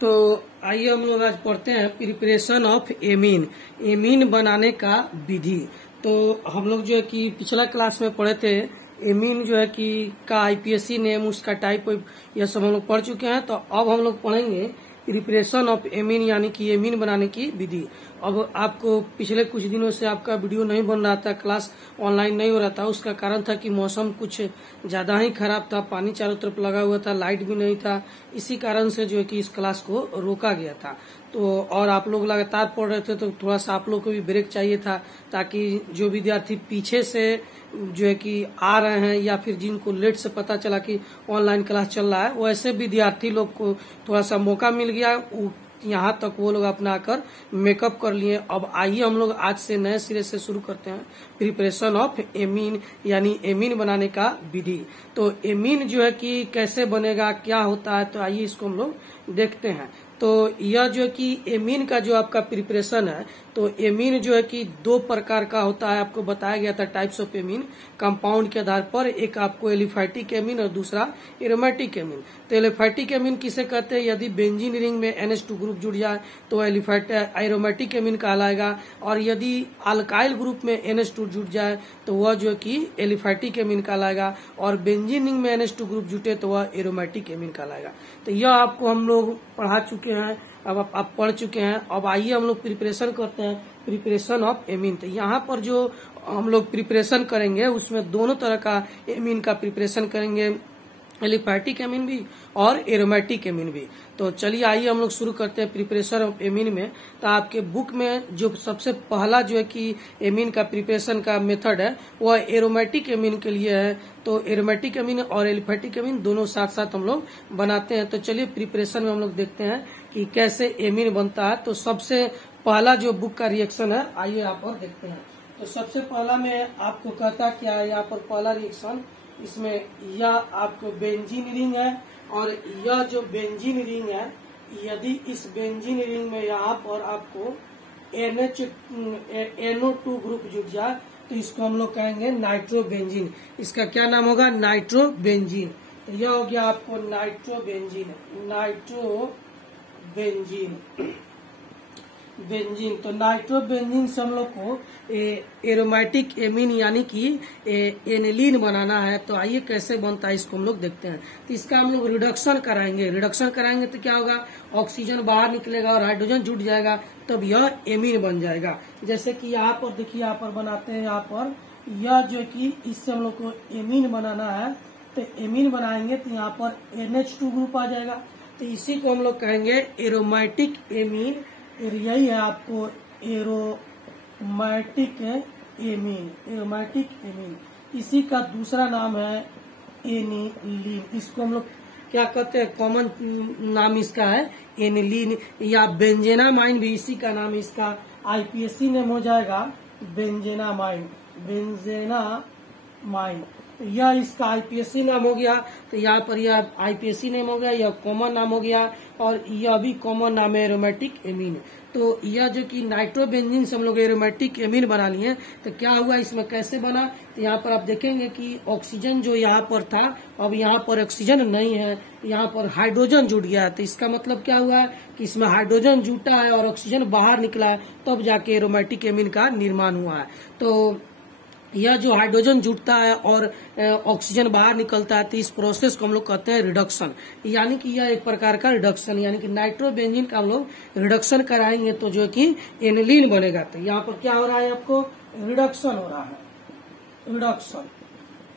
तो आइए हम लोग आज पढ़ते हैं प्रिपरेशन ऑफ एमीन। एमीन बनाने का विधि। तो हम लोग जो है कि पिछला क्लास में पढ़े थे एमीन जो है कि का आईपीएससी नेम, उसका टाइप, यह सब हम लोग पढ़ चुके हैं। तो अब हम लोग पढ़ेंगे प्रिपरेशन ऑफ एमीन, यानी कि एमीन बनाने की विधि। अब आपको पिछले कुछ दिनों से आपका वीडियो नहीं बन रहा था, क्लास ऑनलाइन नहीं हो रहा था। उसका कारण था कि मौसम कुछ ज्यादा ही खराब था, पानी चारों तरफ लगा हुआ था, लाइट भी नहीं था। इसी कारण से जो है कि इस क्लास को रोका गया था। तो और आप लोग लगातार पढ़ रहे थे, तो थोड़ा सा आप लोग को भी ब्रेक चाहिए था, ताकि जो विद्यार्थी पीछे से जो है कि आ रहे हैं या फिर जिनको लेट से पता चला कि ऑनलाइन क्लास चल रहा है, वैसे विद्यार्थी लोग को थोड़ा सा मौका मिल गया। यहाँ तक वो लोग अपना आकर मेकअप कर लिए। अब आइए हम लोग आज से नए सिरे से शुरू करते हैं प्रिपरेशन ऑफ एमीन, यानी एमीन बनाने का विधि। तो एमीन जो है कि कैसे बनेगा, क्या होता है, तो आइए इसको हम लोग देखते हैं। तो यह जो है कि एमीन का जो आपका प्रिपरेशन है, तो एमीन जो है कि दो प्रकार का होता है। आपको बताया गया था टाइप्स ऑफ एमीन कंपाउंड के आधार पर। एक आपको एलिफैटिक एमीन और दूसरा एरोमेटिक एमीन। तो एलिफैटिक एमीन किसे कहते हैं? यदि बेंजीन रिंग में NH2 ग्रुप जुड़ जाए तो एरोमेटिक एमीन कहलाएगा, और यदि अल्काइल ग्रुप में NH2 जुड़ जाए तो वह जो है कि एलिफैटिक एमीन कहलाएगा, और बेंजीन रिंग में NH2 ग्रुप जुटे तो वह एरोमेटिक एमीन कहलाएगा। तो यह आपको हम लोग पढ़ा चुके हैं, अब आप पढ़ चुके हैं। अब आइए हम लोग प्रिपरेशन करते हैं प्रिपरेशन ऑफ एमीन। तो यहाँ पर जो हम लोग प्रिपरेशन करेंगे उसमें दोनों तरह का एमीन का प्रिपरेशन करेंगे, एलिफैटिक एमीन भी और एरोमेटिक एमीन भी। तो चलिए आइए हम लोग शुरू करते हैं प्रिपरेशन ऑफ एमीन में। तो आपके बुक में जो सबसे पहला जो है कि एमीन का प्रिपरेशन का मेथड है वह एरोमेटिक एमीन के लिए है। तो एरोमेटिक एमीन और एलिफैटिक एमीन दोनों साथ साथ हम लोग बनाते हैं। तो चलिए प्रिपरेशन में हम लोग देखते हैं कि कैसे एमीन बनता है। तो सबसे पहला जो बुक का रिएक्शन है, आइए यहाँ पर देखते हैं। तो सबसे पहला में आपको कहता क्या है, यहाँ पर पहला रिएक्शन, इसमें यह आपको बेंजीन रिंग है, और यह जो बेंजीन रिंग है, यदि इस बेंजीन रिंग में यहाँ पर आपको NO2 ग्रुप जुड़ जाए तो इसको हम लोग कहेंगे नाइट्रोबेंजीन। इसका क्या नाम होगा? नाइट्रोबेंजीन। तो यह हो गया आपको नाइट्रोबेंजीन। बेंजीन। तो नाइट्रोबेंजीन से हम लोग को एरोमेटिक एमीन यानी कि एनिलीन बनाना है। तो आइए कैसे बनता है इसको हम लोग देखते हैं। तो इसका हम लोग रिडक्शन कराएंगे तो क्या होगा? ऑक्सीजन बाहर निकलेगा और हाइड्रोजन जुट जाएगा, तब यह एमीन बन जाएगा। जैसे कि यहाँ पर देखिए, यहाँ पर बनाते हैं, यहाँ पर यह जो कि इससे हम लोग को एमीन बनाना है। तो एमीन बनाएंगे तो यहाँ पर NH2 ग्रुप आ जाएगा। तो इसी को हम लोग कहेंगे एरोमेटिक एमीन। यही है आपको एरोमेटिक एमीन। इसी का दूसरा नाम है एनिलीन। इसको हम लोग क्या कहते हैं? कॉमन नाम इसका है एनिलीन, या बेंजेनामाइन भी इसी का नाम। इसका आईपीएससी नेम हो जाएगा बेंजेनामाइन। यह इसका आईपीएससी नाम हो गया। तो यहाँ पर यह आईपीएससी नेम हो गया, यह कॉमन नाम हो गया, और यह भी कॉमन नाम है एरोमेटिक एमीन। तो यह जो कि नाइट्रोबेंजीन से हम लोग एरोमेटिक एमीन बना लिए। तो क्या हुआ, इसमें कैसे बना? तो यहाँ पर आप देखेंगे कि ऑक्सीजन जो यहाँ पर था, अब यहाँ पर ऑक्सीजन नहीं है, यहाँ पर हाइड्रोजन जुट गया है। तो इसका मतलब क्या हुआ कि इसमें हाइड्रोजन जुटा है और ऑक्सीजन बाहर निकला है, तब जाके एरोमेटिक एमीन का निर्माण हुआ है। तो यह जो हाइड्रोजन जुटता है और ऑक्सीजन बाहर निकलता है, तो इस प्रोसेस को हम लोग कहते हैं रिडक्शन। यानी कि यह एक प्रकार का रिडक्शन, यानी कि नाइट्रोबेंजीन का हम लोग रिडक्शन कराएंगे तो जो कि एनिलीन बनेगा। तो यहाँ पर क्या हो रहा है? आपको रिडक्शन हो रहा है, रिडक्शन।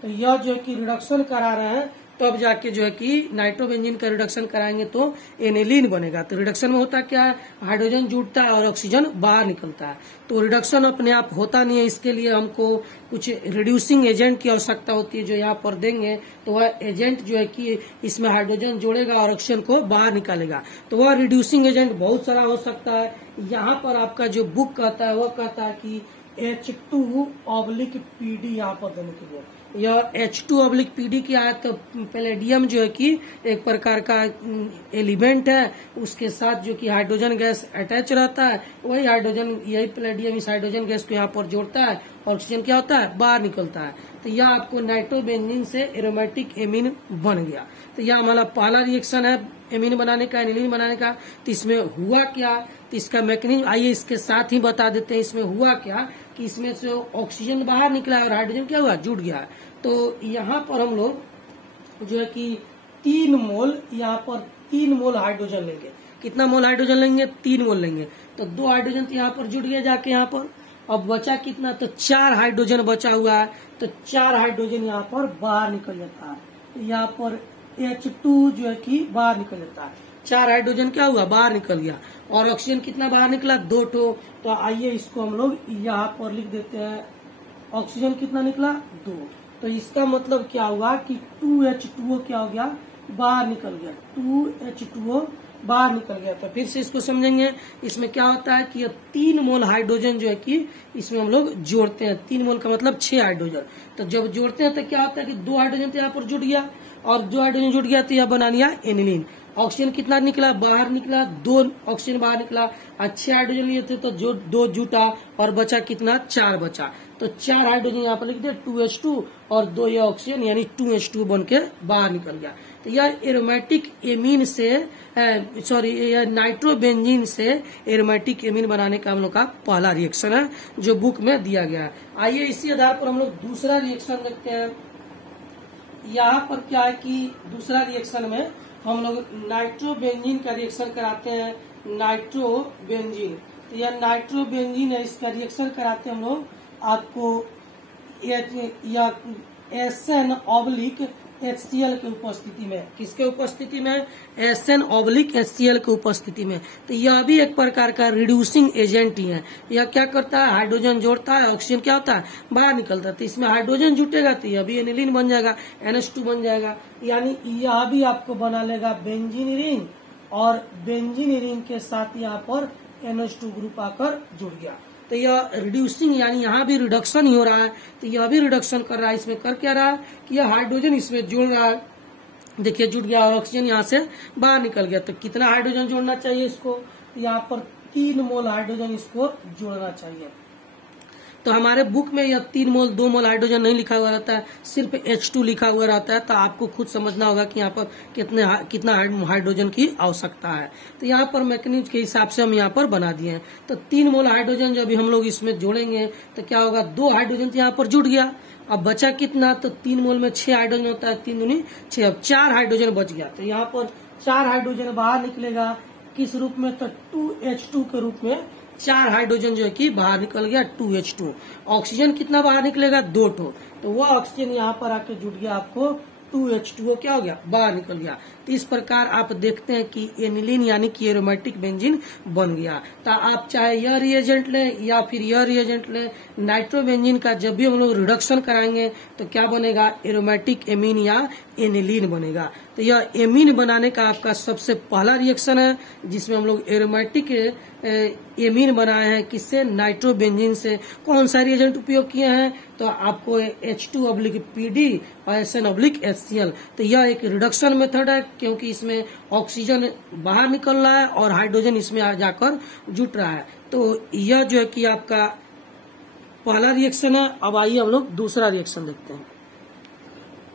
तो यह जो है कि रिडक्शन करा रहे हैं, तब जाके जो है कि नाइट्रोबेंजीन का रिडक्शन कराएंगे तो एनिलीन बनेगा। तो रिडक्शन में होता क्या है? हाइड्रोजन जुटता है और ऑक्सीजन बाहर निकलता है। तो रिडक्शन अपने आप होता नहीं है, इसके लिए हमको कुछ रिड्यूसिंग एजेंट की आवश्यकता होती है, जो यहाँ पर देंगे। तो वह एजेंट जो है कि इसमें हाइड्रोजन जोड़ेगा और ऑक्सीजन को बाहर निकालेगा। तो वह रिड्यूसिंग एजेंट बहुत सारा हो सकता है। यहाँ पर आपका जो बुक कहता है वह कहता है कि H2/PD यहाँ पर देने के लिए। यह H2/PD क्या है, तो पैलेडियम जो है कि एक प्रकार का एलिमेंट है, उसके साथ जो कि हाइड्रोजन गैस अटैच रहता है, वही हाइड्रोजन, यही पैलेडियम इस हाइड्रोजन गैस को यहाँ पर जोड़ता है, ऑक्सीजन क्या होता है, बाहर निकलता है। तो यह आपको नाइट्रोबेंजीन से एरोमेटिक एमीन बन गया। तो यह हमारा पहला रिएक्शन है एमीन बनाने का, एनिलीन बनाने का। तो इसमें हुआ क्या, तो इसका मैकेनिज्म आइए इसके साथ ही बता देते हैं। इसमें हुआ क्या कि इसमें से ऑक्सीजन बाहर निकला और हाइड्रोजन क्या हुआ, जुड़ गया। तो यहाँ पर हम लोग जो है कि 3 मोल, यहाँ पर 3 मोल हाइड्रोजन लेंगे। कितना मोल हाइड्रोजन लेंगे, 3 मोल लेंगे। तो 2 हाइड्रोजन तो यहाँ पर जुड़ गया जाके यहाँ पर। अब बचा कितना, तो 4 हाइड्रोजन बचा हुआ है। तो 4 हाइड्रोजन यहाँ पर बाहर निकल जाता है। यहाँ पर H2 जो है कि बाहर निकल जाता है। 4 हाइड्रोजन क्या हुआ, बाहर निकल गया। और ऑक्सीजन कितना बाहर निकला, 2 ठो। तो आइए इसको हम लोग यहाँ पर लिख देते हैं। ऑक्सीजन कितना निकला, 2। तो इसका मतलब क्या हुआ कि 2H2O क्या हो गया, बाहर निकल गया। 2H2O बाहर निकल गया। तो फिर से इसको समझेंगे। इसमें क्या होता है कि 3 मोल हाइड्रोजन जो है कि इसमें हम लोग जोड़ते हैं। 3 मोल का मतलब 6 हाइड्रोजन। तो जब जोड़ते हैं तो क्या होता है कि 2 हाइड्रोजन तो यहाँ पर जुड़ गया, और 2 हाइड्रोजन जुड़ गया तो यह बना लिया एनिलीन। ऑक्सीजन कितना निकला, बाहर निकला, 2 ऑक्सीजन बाहर निकला। 6 हाइड्रोजन लिए थे तो जो 2 जुटा और बचा कितना, 4 बचा। तो 4 हाइड्रोजन यहाँ पर लिख दिया 2H2 और 2 ये ऑक्सीजन यानी 2H2 बन के बाहर निकल गया। तो यह एरोमेटिक एमीन से यह नाइट्रोबेंजीन से एरोमेटिक एमीन बनाने का हम लोग का पहला रिएक्शन है जो बुक में दिया गया है। आइए इसी आधार पर हम लोग दूसरा रिएक्शन देखते हैं। यहाँ पर क्या है कि दूसरा रिएक्शन में हम लोग नाइट्रोबेंजीन का रिएक्शन कराते हैं। नाइट्रोबेंजीन, तो यह नाइट्रोबेंजीन है, इसका रिएक्शन कराते हैं हम लोग आपको SN/HCl की उपस्थिति में। किसके उपस्थिति में, SN/HCl की उपस्थिति में। तो यह भी एक प्रकार का रिड्यूसिंग एजेंट ही है। यह क्या करता है, हाइड्रोजन जोड़ता है, ऑक्सीजन क्या होता है, बाहर निकलता है। तो इसमें हाइड्रोजन जुटेगा तो यह भी एनिलीन बन जाएगा, NH2 बन जाएगा। यानी यह भी आपको बना लेगा बेंजीन रिंग, और बेंजीन रिंग के साथ यहाँ पर NH2 ग्रुप आकर जुड़ गया। तो यह रिड्यूसिंग यानी यहाँ भी रिडक्शन ही हो रहा है। तो यह भी रिडक्शन कर रहा है। इसमें कर क्या रहा है कि यह हाइड्रोजन इसमें जुड़ रहा है, देखिए जुड़ गया, और ऑक्सीजन यहाँ से बाहर निकल गया। तो कितना हाइड्रोजन जोड़ना चाहिए इसको, यहाँ पर 3 मोल हाइड्रोजन इसको जोड़ना चाहिए। तो हमारे बुक में यह 3 मोल 2 मोल हाइड्रोजन नहीं लिखा हुआ रहता है, सिर्फ H2 लिखा हुआ रहता है। तो आपको खुद समझना होगा कि यहाँ पर कितना हाइड्रोजन की आवश्यकता है। तो यहाँ पर मैकेनिज्म के हिसाब से हम यहाँ पर बना दिए हैं। तो 3 मोल हाइड्रोजन जब हम लोग इसमें जोड़ेंगे तो क्या होगा, 2 हाइड्रोजन तो यहाँ पर जुड़ गया। अब बचा कितना, तो 3 मोल में 6 हाइड्रोजन होता है, 3 दूनी 6। अब 4 हाइड्रोजन बच गया। तो यहाँ पर 4 हाइड्रोजन बाहर निकलेगा, किस रूप में, तो 2H2 के रूप में 4 हाइड्रोजन जो है कि बाहर निकल गया, 2H2। ऑक्सीजन कितना बाहर निकलेगा, 2 ठो। तो वह ऑक्सीजन यहाँ पर आके जुड़ गया, आपको 2H2O क्या हो गया, बाहर निकल गया। तो इस प्रकार आप देखते हैं कि एनिलीन यानी कि एरोमेटिक बेंजीन बन गया। तो आप चाहे यह रिएजेंट लें या फिर यह रिएजेंट लें, नाइट्रोबेंजीन का जब भी हम लोग रिडक्शन कराएंगे तो क्या बनेगा, एरोमेटिक एमीन या एनिलीन बनेगा। तो यह एमीन बनाने का आपका सबसे पहला रिएक्शन है जिसमें हम लोग एरोमेटिक एमीन बनाए हैं। किससे, नाइट्रोबेंजीन से। कौन सा रिएजेंट उपयोग किए हैं, तो आपको H2/PD और SN/HCl। तो यह एक रिडक्शन मेथड है क्योंकि इसमें ऑक्सीजन बाहर निकल रहा है और हाइड्रोजन इसमें आ जाकर जुट रहा है। तो यह जो है कि आपका पहला रिएक्शन है। अब आइए हम लोग दूसरा रिएक्शन देखते हैं।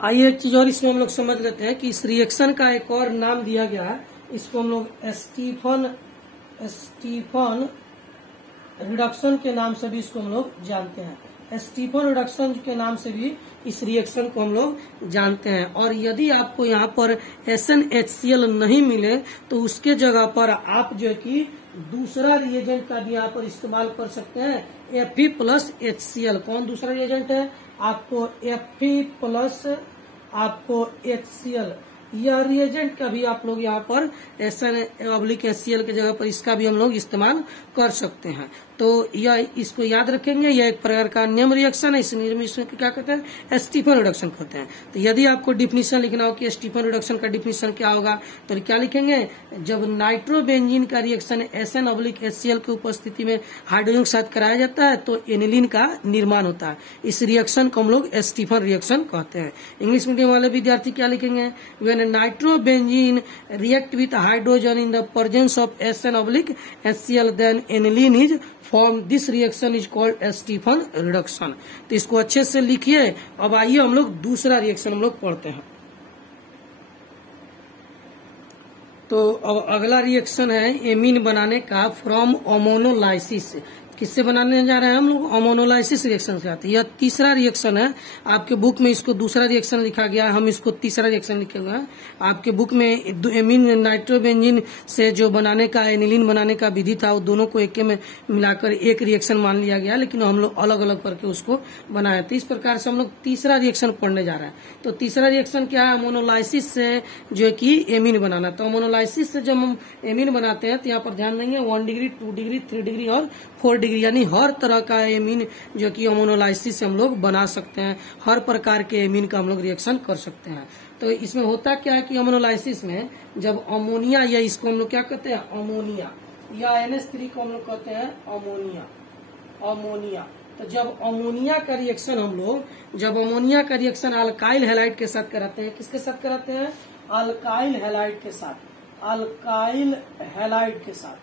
आइए एक चीज और इसमें हम लोग समझ लेते हैं कि इस रिएक्शन का एक और नाम दिया गया है। इसको हम लोग स्टीफन रिडक्शन के नाम से भी इसको हम लोग जानते हैं। स्टीफन रिडक्शन के नाम से भी इस रिएक्शन को हम लोग जानते हैं। और यदि आपको यहाँ पर SNHCl नहीं मिले तो उसके जगह पर आप जो है कि दूसरा रिएजेंट का भी यहाँ पर इस्तेमाल कर सकते हैं, Fe+HCl। कौन दूसरा रिएजेंट है, आपको Fe+HCl। यह रिएजेंट का भी आप लोग यहाँ पर SN/HCl के जगह पर इसका भी हम लोग इस्तेमाल कर सकते हैं। तो यह इसको याद रखेंगे, यह एक प्रकार का नियम रिएक्शन है। इस नियम रिएक्शन को क्या कहते हैं? स्टीफन रिडक्शन कहते हैं। तो यदि आपको डिफिनीशन लिखना हो कि स्टीफन रिडक्शन का डिफिनीशन क्या होगा, तो क्या लिखेंगे? जब नाइट्रोबेंजीन का रिएक्शन SN/HCl की उपस्थिति में हाइड्रोजन के साथ कराया जाता है तो एनिलीन का निर्माण होता है। इस रिएक्शन को हम लोग स्टीफन रिएक्शन कहते हैं। इंग्लिश मीडियम वाले विद्यार्थी क्या लिखेंगे? When nitrobenzene react with hydrogen in the presence of SN/HCl then aniline is form. This reaction is called Stephen reduction. तो इसको अच्छे से लिखिए। अब आइए हम लोग दूसरा रिएक्शन हम लोग पढ़ते हैं। तो अब अगला रिएक्शन है एमीन बनाने का फ्रॉम अमोनोलाइसिस। किससे बनाने जा रहे हैं हम लोग? अमोनोलाइसिस रिएक्शन से आते हैं। यह तीसरा रिएक्शन है। आपके बुक में इसको दूसरा रिएक्शन लिखा गया है, हम इसको तीसरा रिएक्शन लिखे हुए हैं। आपके बुक में एमीन नाइट्रोबेंजीन से जो बनाने का एनिलीन बनाने का विधि था वो दोनों को एक में मिलाकर एक रिएक्शन मान लिया गया, लेकिन हम लोग अलग अलग करके उसको बनाया। तो इस प्रकार से हम लोग तीसरा रिएक्शन पढ़ने जा रहे हैं। तो तीसरा रिएक्शन क्या है? अमोनोलाइसिस से जो कि एमीन बनाना। तो अमोनोलाइसिस से जब हम एमीन बनाते हैं तो यहाँ पर ध्यान देंगे 1 डिग्री, 2 डिग्री, 3 डिग्री और 4 डिग्री, यानी हर तरह का एमीन जो कि अमोनोलाइसिस से हम लोग बना सकते हैं। हर प्रकार के एमीन का हम लोग रिएक्शन कर सकते हैं। तो इसमें होता क्या है कि अमोनोलाइसिस में जब अमोनिया, या इसको हम लोग क्या कहते हैं? अमोनिया, या NH3 को हम लोग कहते हैं अमोनिया। तो जब अमोनिया का रिएक्शन जब अमोनिया का रिएक्शन अल्काइल हैलाइड के साथ कराते हैं, किसके साथ कराते हैं? अल्काइल हैलाइड के साथ।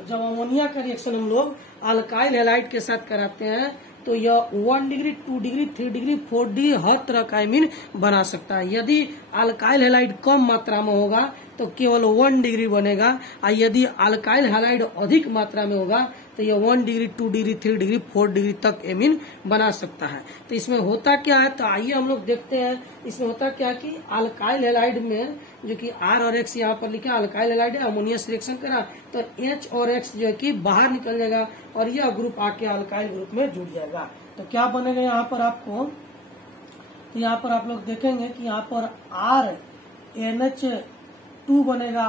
जब अमोनिया का रिएक्शन हम लोग अल्काइल हैलाइड के साथ कराते हैं तो यह 1 डिग्री, 2 डिग्री, 3 डिग्री, 4 डिग्री हर तरह का एमीन बना सकता है। यदि अल्काइल हैलाइड कम मात्रा में होगा तो केवल 1 डिग्री बनेगा, और यदि अल्काइल हैलाइड अधिक मात्रा में होगा तो यह 1 डिग्री, 2 डिग्री, 3 डिग्री, 4 डिग्री तक एमीन बना सकता है। तो इसमें होता क्या है? तो आइए हम लोग देखते हैं इसमें होता क्या कि अल्काइल हैलाइड में जो कि R और X यहाँ पर लिखा, अल्काइल हैलाइड है, अमोनिया से रिएक्शन करा तो H और X जो है कि बाहर निकल जाएगा और यह ग्रुप आके अल्काइल ग्रुप में जुड़ जाएगा। तो क्या बनेगा यहाँ पर आपको? तो यहाँ पर आप लोग देखेंगे कि यहाँ पर RNH2 बनेगा,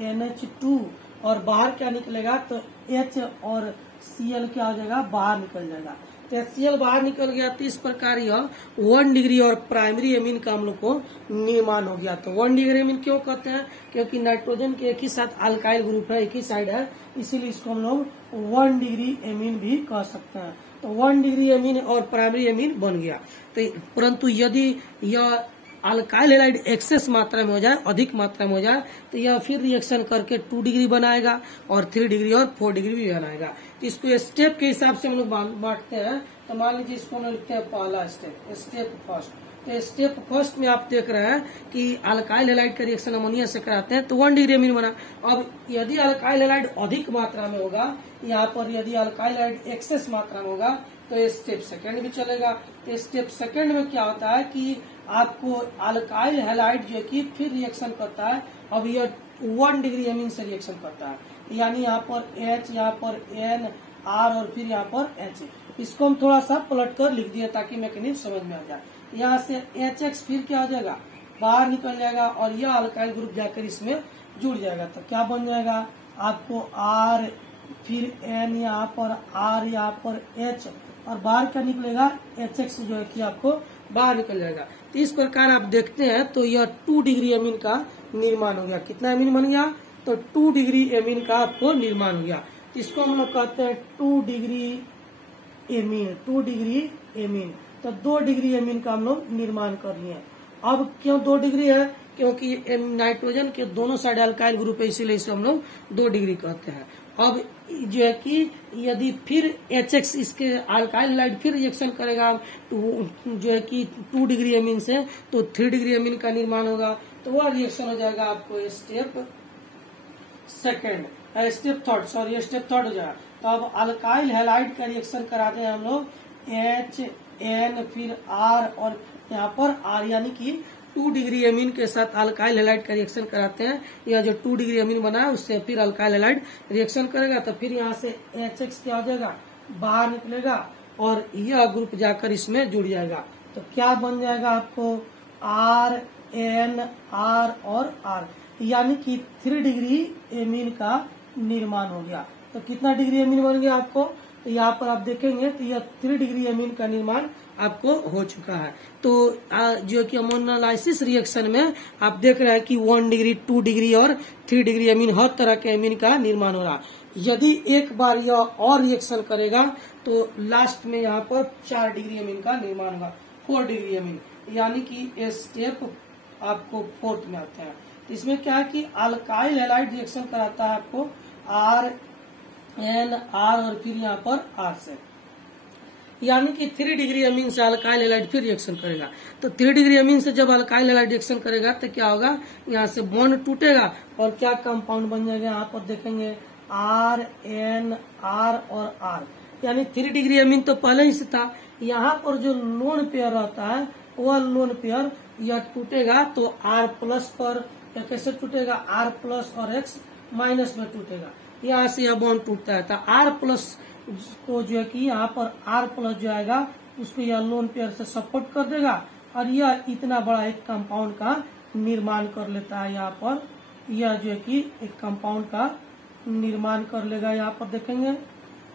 RNH2, और बाहर क्या निकलेगा? तो H और Cl क्या हो जाएगा? बाहर निकल जाएगा। तो HCl बाहर निकल गया। तो इस प्रकार यह 1 डिग्री और प्राइमरी एमीन का हम लोग को निर्माण हो गया। तो 1 डिग्री एमीन क्यों कहते हैं? क्योंकि नाइट्रोजन के एक ही साथ अल्काइल ग्रुप है, एक ही साइड है, इसीलिए इसको हम लोग 1 डिग्री एमीन भी कह सकते हैं। तो 1 डिग्री एमीन और प्राइमरी एमीन बन गया। तो परंतु यदि यह अल्काइल हैलाइड एक्सेस मात्रा में हो जाए, अधिक मात्रा में हो जाए, तो यह फिर रिएक्शन करके 2 डिग्री बनाएगा और 3 डिग्री और 4 डिग्री भी बनाएगा। तो इसको स्टेप के हिसाब से हम लोग बांटते हैं। तो मान लीजिए इसको हम लिखते हैं पहला स्टेप फर्स्ट। तो स्टेप फर्स्ट में आप देख रहे हैं कि अल्काइल हैलाइड का रिएक्शन अमोनिया से कराते हैं तो 1 डिग्री एमीन बना। अब यदि अल्काइल हैलाइड अधिक मात्रा में होगा, यहाँ पर यदि अल्काइल हैलाइड एक्सेस मात्रा में होगा तो स्टेप सेकंड भी चलेगा। तो स्टेप सेकंड में क्या होता है कि आपको अल्काइल हैलाइड जो कि फिर रिएक्शन करता है, अब यह 1 डिग्री एमीन से रिएक्शन करता है, यानी यहाँ पर H, यहाँ पर N, R और फिर यहाँ पर H। इसको हम थोड़ा सा पलट कर लिख दिए ताकि मैकेनिज्म समझ में आ जाए। यहाँ से HX फिर क्या हो जाएगा? बाहर निकल जाएगा और यह अल्काइल ग्रुप जाकर इसमें जुड़ जाएगा। तो क्या बन जाएगा? आपको R, फिर N, यहाँ पर R, यहाँ पर H, और बाहर क्या निकलेगा? HX जो है कि आपको बाहर निकल जाएगा। तो इस प्रकार आप देखते हैं तो यह 2 डिग्री एमीन का निर्माण हो गया। कितना एमीन बन गया? तो 2 डिग्री एमीन का आपको निर्माण हो गया। तो इसको हम लोग कहते हैं 2 डिग्री एमीन। 2 डिग्री एमीन, तो 2 डिग्री एमीन का हम लोग निर्माण कर लिए। अब क्यों 2 डिग्री है? क्योंकि नाइट्रोजन के दोनों साइड अल्काइल ग्रुप है, इसीलिए इसे हम लोग 2 डिग्री कहते हैं। अब जो है कि यदि फिर HX इसके अल्काइल हैलाइड फिर रिएक्शन करेगा जो है कि 2 डिग्री एमीन से, तो 3 डिग्री एमीन का निर्माण होगा। तो वह रिएक्शन हो जाएगा आपको स्टेप थर्ड हो जाएगा। तो अब अल्काइल हैलाइड का रिएक्शन कराते हैं हम लोग H, N, फिर R और यहाँ पर R, यानी कि 2 डिग्री एमीन के साथ अल्काइल हैलाइड का रिएक्शन कराते हैं। यह जो 2 डिग्री एमीन बना है उससे फिर अल्काइल हैलाइड रिएक्शन करेगा। तो फिर यहाँ से HX क्या हो जाएगा? बाहर निकलेगा और यह ग्रुप जाकर इसमें जुड़ जाएगा। तो क्या बन जाएगा आपको? R, N, R और R, यानी कि 3 डिग्री एमीन का निर्माण हो गया। तो कितना डिग्री एमीन बन गया आपको, तो यहाँ पर आप देखेंगे तो यह 3 डिग्री एमीन का निर्माण आपको हो चुका है। तो जो कि अमोनोलाइसिस रिएक्शन में आप देख रहे हैं कि 1 डिग्री, 2 डिग्री और 3 डिग्री एमीन, हर तरह के एमीन का निर्माण हो रहा है। यदि एक बार यह और रिएक्शन करेगा तो लास्ट में यहाँ पर 4 डिग्री एमीन का निर्माण होगा, 4 डिग्री एमीन, यानी कि स्टेप आपको 4th में आते हैं। तो इसमें क्या है कि अल्काइल हैलाइड रिएक्शन कराता है आपको R N R और फिर यहाँ पर R से, यानी कि 3 डिग्री एमीन से अल्काइल हैलाइड फिर रिएक्शन करेगा। तो 3 डिग्री एमीन से जब अल्काइल हैलाइड रिएक्शन करेगा तो क्या होगा, यहाँ से बॉन्ड टूटेगा और क्या कंपाउंड बन जाएगा, यहाँ पर देखेंगे R N R और R, यानी 3 डिग्री एमीन तो पहले ही से था। यहाँ पर जो लोन पेयर रहता है वह लोन पेयर यह टूटेगा तो R प्लस पर, या कैसे टूटेगा, R प्लस और X माइनस में टूटेगा, यहाँ से यह बॉन्ड टूटता है। तो R प्लस को जो है कि यहाँ पर R प्लस जो आएगा उसको यह लोन पेयर से सपोर्ट कर देगा और यह इतना बड़ा एक कंपाउंड का निर्माण कर लेता है। यहाँ पर यह जो है कि एक कंपाउंड का निर्माण कर लेगा। यहाँ पर देखेंगे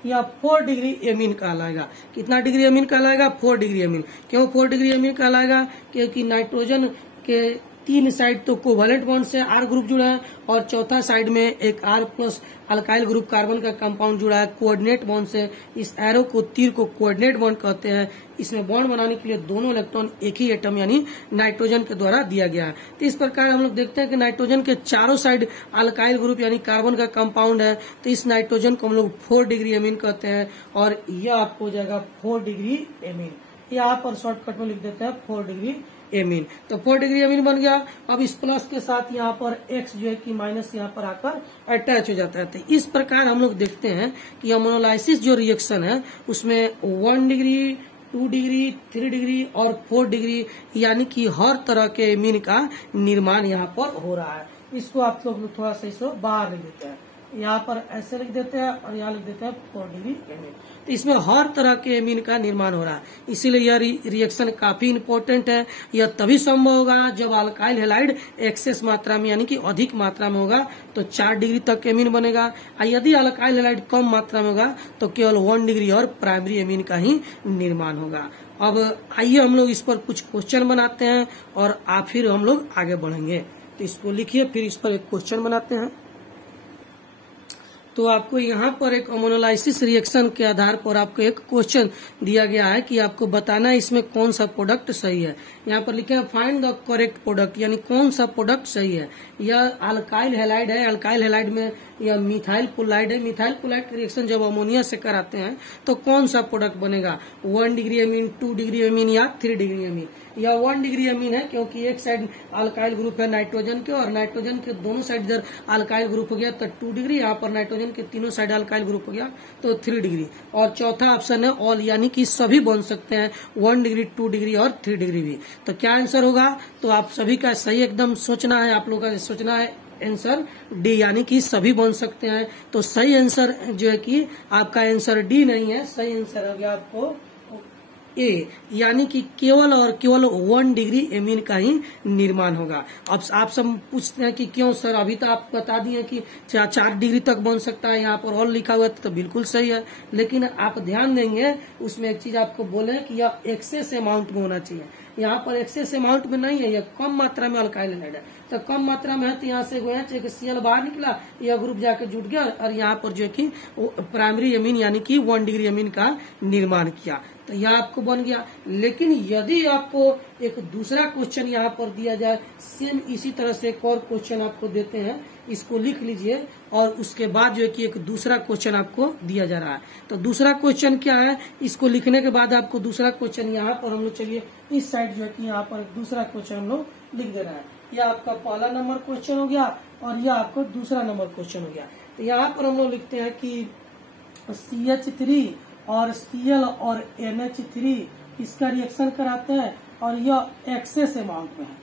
यह 4 डिग्री एमीन कहलाएगा। कितना डिग्री एमीन कहलाएगा, 4 डिग्री एमीन। क्यों 4 डिग्री एमीन कहलाएगा, क्योंकि नाइट्रोजन के 3 साइड तो कोवेलेंट बॉन्ड से R ग्रुप जुड़ा है और चौथा साइड में एक R plus alkyl group carbon का कंपाउंड जुड़ा है कोऑर्डिनेट बॉन्ड से। इस एरो को, तीर को कोऑर्डिनेट बॉन्ड कहते हैं। इसमें बॉन्ड बनाने के लिए दोनों इलेक्ट्रॉन एक ही एटम यानी नाइट्रोजन के द्वारा दिया गया है। तो इस प्रकार हम लोग देखते हैं कि नाइट्रोजन के चारों साइड अल्काइल ग्रुप यानी कार्बन का कंपाउंड है। तो इस नाइट्रोजन को हम लोग 4 डिग्री एमीन कहते हैं और यह आपको हो जाएगा 4 डिग्री एमीन। यहाँ पर शॉर्टकट में लिख देते हैं 4 डिग्री एमीन। तो 4 डिग्री एमीन बन गया। अब इस प्लस के साथ यहाँ पर X जो है कि माइनस यहाँ पर आकर अटैच हो जाता है। तो इस प्रकार हम लोग देखते हैं कि अमोनोलाइसिस जो रिएक्शन है उसमें 1 डिग्री, 2 डिग्री, 3 डिग्री और 4 डिग्री यानी कि हर तरह के एमीन का निर्माण यहाँ पर हो रहा है। इसको आप लोग थोड़ा सा इसको बाहर लिख देते हैं, यहाँ पर ऐसे लिख देते हैं और यहाँ लिख देते हैं 4 डिग्री एमीन। तो इसमें हर तरह के एमीन का निर्माण हो रहा है, इसीलिए यह रिएक्शन काफी इंपॉर्टेंट है। यह तभी संभव होगा जब अल्काइल हैलाइड एक्सेस मात्रा में यानी कि अधिक मात्रा में होगा तो 4 डिग्री तक एमीन बनेगा। और यदि अल्काइल हैलाइड कम मात्रा में होगा तो केवल 1 डिग्री और प्राइमरी एमीन का ही निर्माण होगा। अब आइए हम लोग इस पर कुछ क्वेश्चन बनाते हैं और फिर हम लोग आगे बढ़ेंगे। तो इसको लिखिए, फिर इस पर एक क्वेश्चन बनाते हैं। तो आपको यहाँ पर एक अमोनोलाइसिस रिएक्शन के आधार पर आपको एक क्वेश्चन दिया गया है कि आपको बताना है इसमें कौन सा प्रोडक्ट सही है। यहाँ पर लिखे है फाइंड द करेक्ट प्रोडक्ट, यानी कौन सा प्रोडक्ट सही है। यह अल्काइल हैलाइड है, अल्काइल हैलाइड में यह मिथाइल क्लोराइड है। मिथाइल क्लोराइड का रिएक्शन जब अमोनिया से कराते हैं तो कौन सा प्रोडक्ट बनेगा, 1 डिग्री एमीन, 2 डिग्री एमीन या 3 डिग्री एमीन। यह 1 डिग्री एमीन है क्योंकि एक साइड अल्काइल ग्रुप है नाइट्रोजन के और नाइट्रोजन के दोनों साइड इधर अल्काइल ग्रुप हो गया तो 2 डिग्री, यहाँ पर नाइट्रोजन के तीनों साइड अल्काइल ग्रुप हो गया तो 3 डिग्री। और चौथा ऑप्शन है ऑल, यानी कि सभी बन सकते हैं, 1 डिग्री, 2 डिग्री और 3 डिग्री भी। तो क्या आंसर होगा, तो आप सभी का सही एकदम सोचना है, आप लोगों का सोचना है आंसर डी, यानी कि सभी बन सकते हैं। तो सही आंसर जो है कि आपका आंसर डी नहीं है, सही आंसर हो गया आपको ए, यानी कि केवल और केवल 1 डिग्री एमीन का ही निर्माण होगा। अब आप सब पूछते हैं कि क्यों सर, अभी तो आप बता दिए कि 4 डिग्री तक बन सकता है, यहाँ पर ऑल लिखा हुआ है तो बिल्कुल सही है। लेकिन आप ध्यान देंगे उसमें एक चीज आपको बोले कि यह एक्सेस अमाउंट में होना चाहिए। यहाँ पर एक्सेस अमाउंट में नहीं है, यह कम मात्रा में अल्काइल हैलाइड है। तो कम मात्रा में है तो यहाँ से एक सीएल बाहर निकला, यह ग्रुप जाके जुट गया और यहाँ पर जो है कि प्राइमरी एमीन यानी कि 1 डिग्री एमीन का निर्माण किया, तो यह आपको बन गया। लेकिन यदि आपको एक दूसरा क्वेश्चन यहाँ पर दिया जाए, सेम इसी तरह से एक और क्वेश्चन आपको देते हैं, इसको लिख लीजिए और उसके बाद जो है कि एक दूसरा क्वेश्चन आपको दिया जा रहा है। तो दूसरा क्वेश्चन क्या है, इसको लिखने के बाद आपको दूसरा क्वेश्चन यहाँ पर हम लोग चलिए इस साइड जो है कि यहाँ पर दूसरा क्वेश्चन हम लोग लिख दे रहा है। यह आपका पहला नंबर क्वेश्चन हो गया और यह आपको दूसरा नंबर क्वेश्चन हो गया। तो यहाँ पर हम लोग लिखते हैं कि CH3 और Cl और NH3 इसका रिएक्शन कराते हैं और यह एक्सेस अमाउंट में है,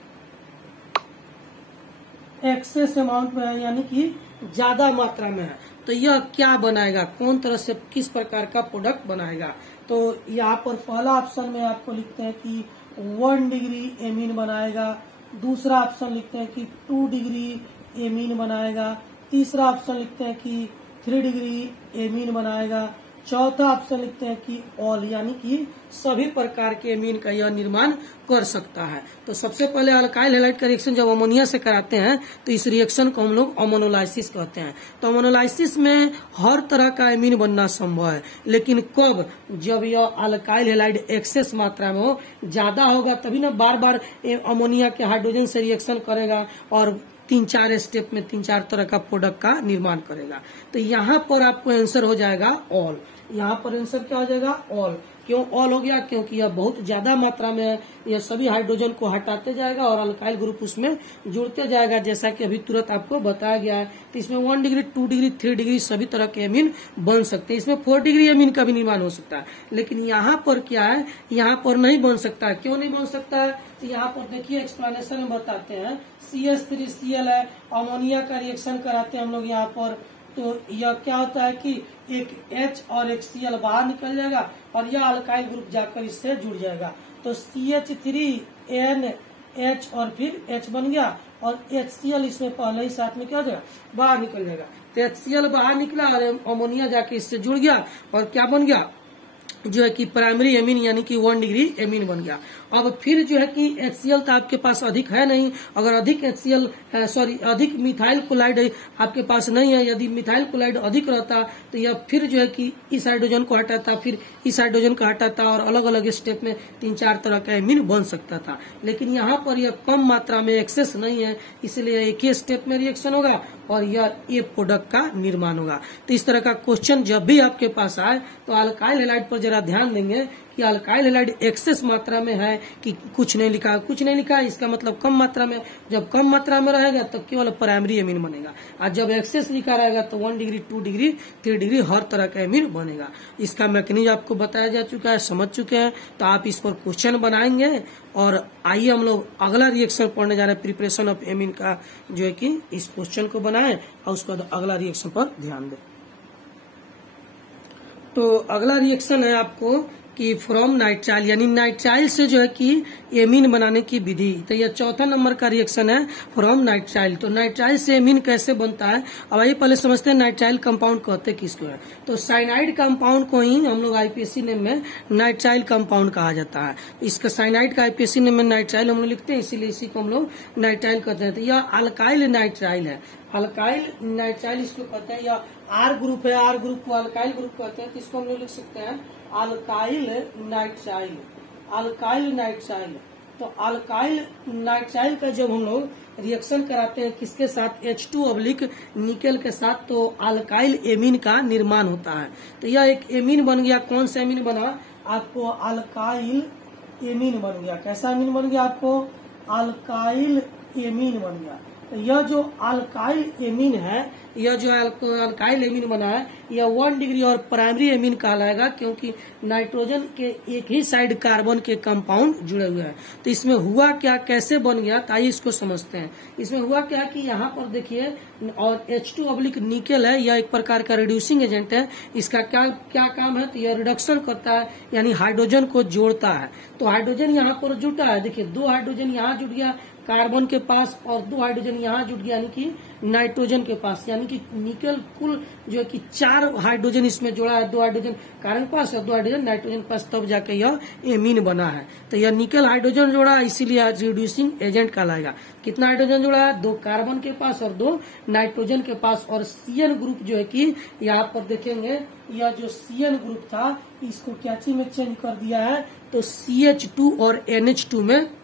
एक्सेस अमाउंट में है यानी कि ज्यादा मात्रा में है। तो यह क्या बनाएगा, कौन तरह से किस प्रकार का प्रोडक्ट बनाएगा। तो यहाँ पर पहला ऑप्शन में आपको लिखते हैं कि 1 डिग्री एमीन बनाएगा, दूसरा ऑप्शन लिखते हैं कि 2 डिग्री एमीन बनाएगा, तीसरा ऑप्शन लिखते हैं कि 3 डिग्री एमीन बनाएगा। चौथा ऑप्शन लिखते हैं कि ऑल, यानी कि सभी प्रकार के एमीन का यह निर्माण कर सकता है। तो सबसे पहले अल्काइल हैलाइड का रिएक्शन जब अमोनिया से कराते हैं तो इस रिएक्शन को हम लोग अमोनोलाइसिस कहते हैं। तो अमोनोलाइसिस में हर तरह का एमीन बनना संभव है, लेकिन कब? जब यह अल्काइल हैलाइड एक्सेस मात्रा में हो, ज्यादा होगा तभी ना बार बार अमोनिया के हाइड्रोजन से रिएक्शन करेगा और 3-4 स्टेप में 3-4 तरह का प्रोडक्ट का निर्माण करेगा। तो यहाँ पर आपको आंसर हो जाएगा ऑल। यहाँ पर आंसर क्या हो जाएगा? ऑल। क्यों ऑल हो गया? क्योंकि यह बहुत ज्यादा मात्रा में है, यह सभी हाइड्रोजन को हटाते जाएगा और अल्काइल ग्रुप उसमें जुड़ते जाएगा, जैसा कि अभी तुरंत आपको बताया गया है। तो इसमें 1 डिग्री, 2 डिग्री, 3 डिग्री सभी तरह के एमीन बन सकते हैं। इसमें 4 डिग्री एमीन का भी निर्माण हो सकता है, लेकिन यहाँ पर क्या है, यहाँ पर नहीं बन सकता। क्यों नहीं बन सकता है? तो यहाँ पर देखिए एक्सप्लेनेशन में बताते हैं। CH3Cl है, अमोनिया का रिएक्शन कराते हैं हम लोग यहाँ पर, तो यह क्या होता है कि एक H और एक Cl बाहर निकल जाएगा और यह अल्काइल ग्रुप जाकर इससे जुड़ जाएगा। तो CH3NH और फिर H बन गया और HCl इसमें पहले ही साथ में क्या हो जाएगा? बाहर निकल जाएगा। तो HCl बाहर निकला और अमोनिया जाके इससे जुड़ गया और क्या बन गया? जो है कि प्राइमरी एमीन, यानी कि 1 डिग्री एमीन बन गया। अब फिर जो है कि HCl तो आपके पास अधिक है नहीं। अगर अधिक अधिक मिथाइल क्लोराइड आपके पास नहीं है, यदि मिथाइल क्लोराइड अधिक रहता तो यह फिर जो है कि इस हाइड्रोजन को हटाता, फिर इस हाइड्रोजन को हटाता और अलग अलग स्टेप में 3-4 तरह का एमीन बन सकता था। लेकिन यहाँ पर यह कम मात्रा में एक्सेस नहीं है, इसलिए एक ही स्टेप में रिएक्शन होगा और यह ए प्रोडक्ट का निर्माण होगा। तो इस तरह का क्वेश्चन जब भी आपके पास आए तो अल्काइल हैलाइड पर जरा ध्यान देंगे कि अल्काइल हैलाइड एक्सेस मात्रा में है कि कुछ नहीं लिखा। कुछ नहीं लिखा इसका मतलब कम मात्रा में। जब कम मात्रा में रहेगा तो केवल प्राइमरी एमीन बनेगा, और जब एक्सेस लिखा रहेगा तो 1 डिग्री, 2 डिग्री, 3 डिग्री हर तरह का एमीन बनेगा। इसका मैकेनिज्म आपको बताया जा चुका है, समझ चुके हैं। तो आप इस पर क्वेश्चन बनाएंगे और आइए हम लोग अगला रिएक्शन पढ़ने जा रहे हैं, प्रिपरेशन ऑफ एमीन का, जो है कि इस क्वेश्चन को बनाएं और उसके बाद अगला रिएक्शन पर ध्यान दें। तो अगला रिएक्शन है आपको कि फ्रॉम नाइट्राइल, यानी नाइट्राइल से जो है कि एमीन बनाने की विधि। तो यह चौथा नंबर का रिएक्शन है फ्रॉम नाइट्राइल। तो नाइट्राइल से एमीन कैसे बनता है, अब आइए पहले समझते हैं नाइट्राइल कंपाउंड कहते किसको है। तो साइनाइड कंपाउंड को ही हम लोग आईपीएससी नेम में नाइट्राइल कंपाउंड कहा जाता है। इसका साइनाइड का आईपीएससी नेम में नाइट्राइल हम लोग लिखते हैं, इसीलिए इसी को हम लोग नाइट्राइल कहते हैं। तो यह अल्काइल नाइट्राइल है, अल्काइल नाइट्राइल इसको कहते हैं। या आर ग्रुप है, आर ग्रुप को अल्काइल ग्रुप कहते हैं, तो इसको हम लोग लिख सकते हैं अल्काइल नाइट्राइल, अल्काइल नाइट्राइल। तो अल्काइल नाइट्राइल का जब हम लोग रिएक्शन कराते हैं किसके साथ, H2 निकेल के साथ, तो अल्काइल एमीन का निर्माण होता है। तो यह एक एमीन बन गया। कौन सा एमीन बना आपको? अल्काइल एमीन बन गया। कैसा एमीन बन गया आपको? अल्काइल एमीन बन गया। तो यह जो अल्काइल एमीन है, यह जो अल्काइल एमीन बना है, यह 1 डिग्री और प्राइमरी एमीन कहलाएगा, क्योंकि नाइट्रोजन के एक ही साइड कार्बन के कंपाउंड जुड़े हुए हैं। तो इसमें हुआ क्या, कैसे बन गया, ताइए इसको समझते हैं। इसमें हुआ क्या कि यहाँ पर देखिए, और H2 निकेल है, यह एक प्रकार का रिड्यूसिंग एजेंट है। इसका क्या काम है, तो यह रिडक्शन करता है, यानी हाइड्रोजन को जोड़ता है। तो हाइड्रोजन यहाँ पर जुटा है, देखिए 2 हाइड्रोजन यहाँ जुट गया कार्बन के पास और 2 हाइड्रोजन यहाँ जुट गया, यानी कि नाइट्रोजन के पास, यानी कि निकेल कुल जो है कि 4 हाइड्रोजन इसमें जोड़ा है, 2 हाइड्रोजन कार्बन के पास और 2 हाइड्रोजन नाइट्रोजन के पास, तब जाके यह एमीन बना है। तो यह निकेल हाइड्रोजन जोड़ा है, इसीलिए रिड्यूसिंग एजेंट कहलाएगा। कितना हाइड्रोजन जोड़ा है? 2 कार्बन के पास और 2 नाइट्रोजन के पास। और CN ग्रुप जो है कि यहाँ पर देखेंगे, यह जो CN ग्रुप था इसको क्या चीज में चेंज कर दिया है, तो CH2 और NH2 में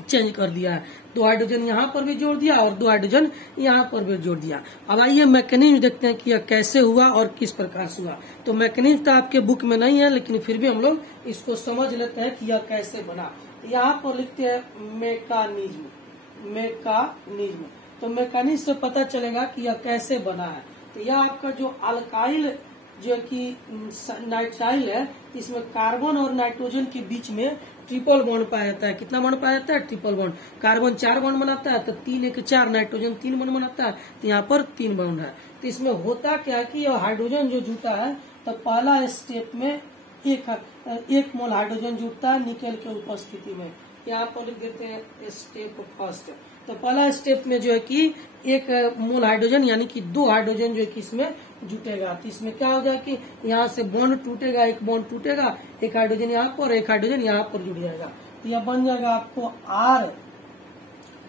चेंज कर दिया है। 2 हाइड्रोजन यहाँ पर भी जोड़ दिया और 2 हाइड्रोजन यहाँ पर भी जोड़ दिया। अब आइए मैकेनिज्म देखते हैं कि यह कैसे हुआ और किस प्रकार से हुआ। तो मैकेनिज्म तो आपके बुक में नहीं है, लेकिन फिर भी हम लोग इसको समझ लेते हैं कि यह कैसे बना। यहाँ पर लिखते हैं मैकेनिज्म, मैकेनिज्म। तो मैकेनिज्म से पता चलेगा कि यह कैसे बना है। तो यह आपका जो अल्काइल जो कि नाइट्राइल है, इसमें कार्बन और नाइट्रोजन के बीच में ट्रिपल बॉन्ड पाया जाता है। कितना बॉन्ड पाया जाता है? Triple bond. कार्बन 4 बॉन्ड बनाता है, तो 3 1 4, नाइट्रोजन 3 बॉन्ड बनाता है, तो यहाँ पर 3 बॉन्ड है। तो इसमें होता क्या है कि यह हाइड्रोजन जो जुटा है, तो पहला स्टेप में 1 मोल हाइड्रोजन जुटता है निकेल के उपस्थिति में। यहाँ पर लिख देते हैं स्टेप फर्स्ट। तो पहला स्टेप में जो है कि एक मोल हाइड्रोजन यानी कि 2 हाइड्रोजन जो है कि इसमें जुटेगा। तो इसमें क्या हो जाएगा कि यहाँ से बॉन्ड टूटेगा, एक बॉन्ड टूटेगा, एक हाइड्रोजन यहाँ पर, एक हाइड्रोजन यहाँ पर जुड़ जाएगा। तो यह बन जाएगा आपको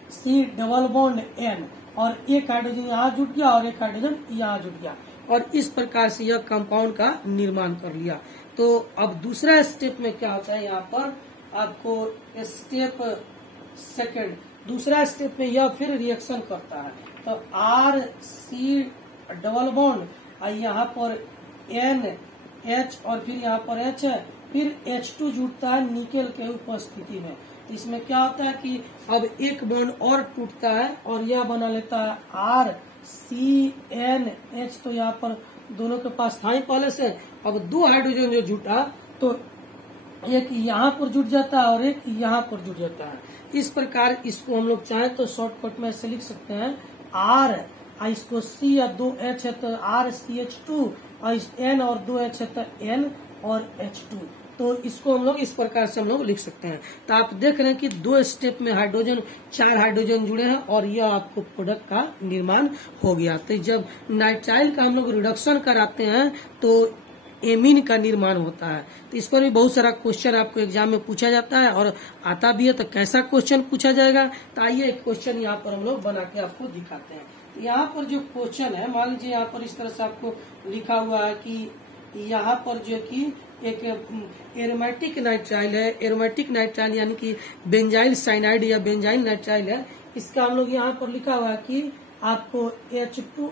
RC डबल बॉन्ड N, और एक हाइड्रोजन यहाँ जुट गया और एक हाइड्रोजन यहाँ जुट गया, और इस प्रकार से यह कंपाउंड का निर्माण कर लिया। तो अब दूसरा स्टेप में क्या होता है, यहाँ पर आपको स्टेप सेकंड, दूसरा स्टेप में यह फिर रिएक्शन करता है। तो RC डबल बॉन्ड, यहाँ पर NH और फिर यहाँ पर H है, फिर H2 जुटता है निकेल के उपस्थिति में। तो इसमें क्या होता है कि अब एक बॉन्ड और टूटता है और यह बना लेता है RCNH। तो यहाँ पर दोनों के पास था ही पहले से। अब 2 हाइड्रोजन जो जुटा तो एक यहाँ पर जुट जाता है और एक यहाँ पर जुट जाता है। इस प्रकार इसको हम लोग चाहें तो शॉर्टकट में ऐसे लिख सकते हैं R, इसको C या 2H है तो RCH2, और N और 2H है तो N और H2। तो इसको हम लोग इस प्रकार से हम लोग लिख सकते हैं। तो आप देख रहे हैं कि 2 स्टेप में 4 हाइड्रोजन जुड़े हैं और यह आपको प्रोडक्ट का निर्माण हो गया। तो जब नाइट्राइल का हम लोग रिडक्शन कराते हैं तो एमीन का निर्माण होता है। तो इस पर भी बहुत सारा क्वेश्चन आपको एग्जाम में पूछा जाता है और आता भी है। तो कैसा क्वेश्चन पूछा जाएगा, तो आइए एक क्वेश्चन यहाँ पर हम लोग बना के आपको दिखाते हैं। तो यहाँ पर जो क्वेश्चन है, मान लीजिए यहाँ पर इस तरह से आपको लिखा हुआ है कि यहाँ पर जो कि एक एरोमेटिक नाइट्राइल है, एरोमेटिक नाइट्राइल यानी कि बेंजाइल साइनाइड या बेंजाइल नाइट्राइल है। इसका हम लोग यहाँ पर लिखा हुआ है कि आपको H2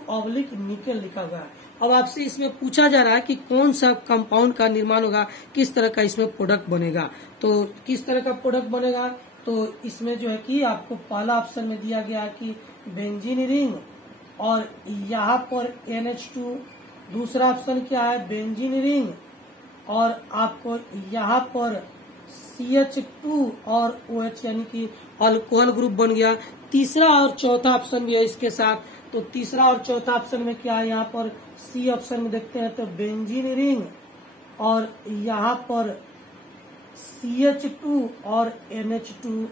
निकेल लिखा हुआ है। अब आपसे इसमें पूछा जा रहा है कि कौन सा कंपाउंड का निर्माण होगा, किस तरह का इसमें प्रोडक्ट बनेगा। तो किस तरह का प्रोडक्ट बनेगा, तो इसमें जो है कि आपको पहला ऑप्शन में दिया गया है कि बेंजीन रिंग और यहाँ पर NH2, दूसरा ऑप्शन क्या है बेंजीन रिंग और आपको यहाँ पर CH2 और OH यानी कि अल्कोहल ग्रुप बन गया। तीसरा और चौथा ऑप्शन भी है इसके साथ। तो तीसरा और चौथा ऑप्शन में क्या है, यहाँ पर C ऑप्शन में देखते हैं तो बेंजीन रिंग और यहाँ पर CH2 और NH2।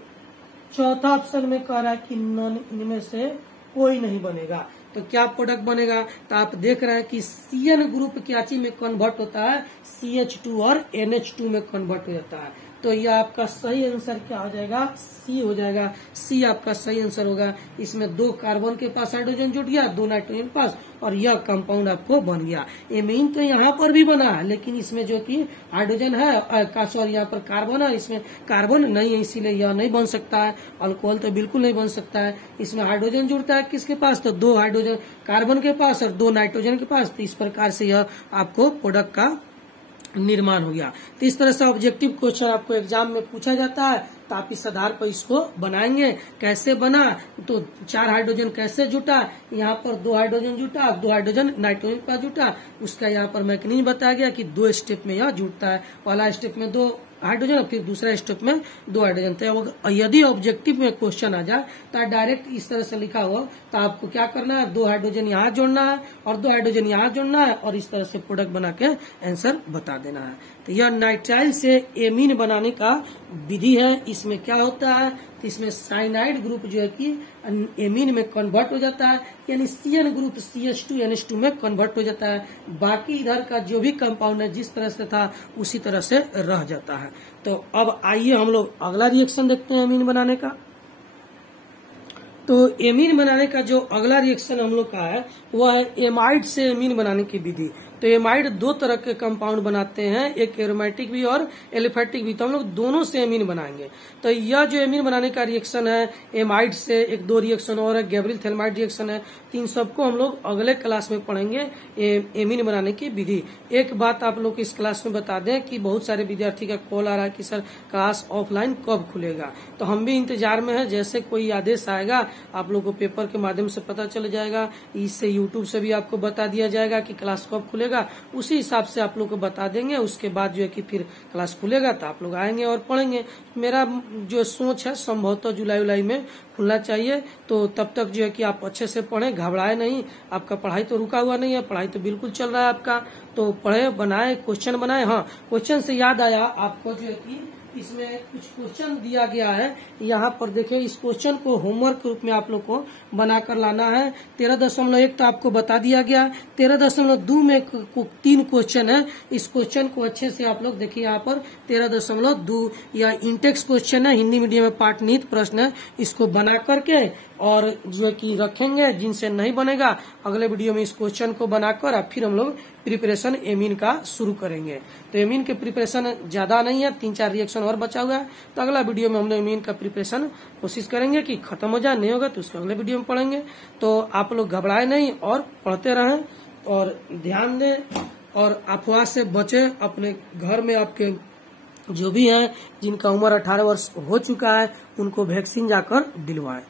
चौथा ऑप्शन में कह रहा है कि नन, इनमें से कोई नहीं बनेगा। तो क्या प्रोडक्ट बनेगा, तो आप देख रहे हैं कि CN ग्रुप क्या चीज में कन्वर्ट होता है, CH2 और NH2 में कन्वर्ट हो जाता है। तो यह आपका सही आंसर क्या हो जाएगा, C हो जाएगा। C आपका सही आंसर होगा। इसमें 2 कार्बन के पास हाइड्रोजन जुट गया, 2 नाइट्रोजन के पास, और यह कंपाउंड आपको बन गया। एमीन तो यहाँ पर भी बना है, लेकिन इसमें जो कि हाइड्रोजन है, सॉरी यहाँ पर कार्बन है, इसमें कार्बन नहीं है, इसीलिए यह नहीं बन सकता है। अल्कोहल तो बिल्कुल नहीं बन सकता है। इसमें हाइड्रोजन जुड़ता है किसके पास, तो 2 हाइड्रोजन कार्बन के पास और 2 नाइट्रोजन के पास। तो इस प्रकार से यह आपको प्रोडक्ट का निर्माण हो गया। तो इस तरह से ऑब्जेक्टिव क्वेश्चन आपको एग्जाम में पूछा जाता है। तो आप इस आधार पर इसको बनाएंगे। कैसे बना, तो 4 हाइड्रोजन कैसे जुटा, यहाँ पर 2 हाइड्रोजन जुटा, 2 हाइड्रोजन नाइट्रोजन के पास जुटा, उसका यहाँ पर मैकेनिज्म बताया गया कि 2 स्टेप में यह जुटता है। पहला स्टेप में 2 हाइड्रोजन और फिर दूसरा स्टेप में 2 हाइड्रोजन। तो यदि ऑब्जेक्टिव में क्वेश्चन आ जाए तो डायरेक्ट इस तरह से लिखा हो तो आपको क्या करना है, 2 हाइड्रोजन यहाँ जोड़ना है और 2 हाइड्रोजन यहाँ जोड़ना है और इस तरह से प्रोडक्ट बना के आंसर बता देना है। तो यह नाइट्राइल से एमीन बनाने का विधि है। इसमें क्या होता है, तो इसमें साइनाइड ग्रुप जो है कि एमीन में कन्वर्ट हो जाता है, यानी CN ग्रुप CH2 NH2 में कन्वर्ट हो जाता है। बाकी इधर का जो भी कंपाउंड है जिस तरह से था उसी तरह से रह जाता है। तो अब आइए हम लोग अगला रिएक्शन देखते हैं एमीन बनाने का। तो एमीन बनाने का जो अगला रिएक्शन हम लोग का है वह है एमाइड से एमीन बनाने की विधि। तो एमाइड 2 तरह के कंपाउंड बनाते हैं, एक एरोमेटिक भी और एलिफेटिक भी। तो हम लोग दोनों से एमीन बनाएंगे। तो यह जो एमीन बनाने का रिएक्शन है एमाइड से, एक 2 रिएक्शन और है, गैब्रियल थैलमाइड रिएक्शन है। तीन सबको हम लोग अगले क्लास में पढ़ेंगे, एमीन बनाने की विधि। एक बात आप लोग इस क्लास में बता दें कि बहुत सारे विद्यार्थी का कॉल आ रहा है कि सर क्लास ऑफलाइन कब खुलेगा। तो हम भी इंतजार में हैं, जैसे कोई आदेश आएगा आप लोग को पेपर के माध्यम से पता चल जाएगा। इससे यूट्यूब से भी आपको बता दिया जाएगा कि क्लास कब खुलेगा, उसी हिसाब से आप लोग को बता देंगे। उसके बाद जो है कि फिर क्लास खुलेगा तो आप लोग आएंगे और पढ़ेंगे। मेरा जो सोच है संभवतः जुलाई में खुलना चाहिए। तो तब तक जो है कि आप अच्छे से पढ़ें, घबराए नहीं। आपका पढ़ाई तो रुका हुआ नहीं है, पढ़ाई तो बिल्कुल चल रहा है आपका। तो पढ़े, बनाए, क्वेश्चन बनाए। हाँ, क्वेश्चन से याद आया आपको जो है कि इसमें कुछ क्वेश्चन दिया गया है। यहाँ पर देखिए, इस क्वेश्चन को होमवर्क के रूप में आप लोग को बनाकर लाना है। 13.1 तो आपको बता दिया गया। 13.2 में 3 क्वेश्चन है। इस क्वेश्चन को अच्छे से आप लोग देखिए, यहाँ पर 13.2 या इंटेक्स क्वेश्चन है, हिंदी मीडियम में पाठ निहित प्रश्न है। इसको बना करके और जो है कि रखेंगे। जिनसे नहीं बनेगा अगले वीडियो में इस क्वेश्चन को बनाकर और फिर हम लोग प्रिपरेशन एमीन का शुरू करेंगे। तो एमीन के प्रिपरेशन ज्यादा नहीं है, 3-4 रिएक्शन और बचा हुआ है। तो अगला वीडियो में हम लोग एमीन का प्रिपरेशन कोशिश करेंगे कि खत्म हो जाए, नहीं होगा तो उसको अगले वीडियो में पढ़ेंगे। तो आप लोग घबराए नहीं और पढ़ते रहें और ध्यान दें और अफवाह से बचें। अपने घर में आपके जो भी हैं जिनका उम्र 18 वर्ष हो चुका है उनको वैक्सीन जाकर दिलवाएं।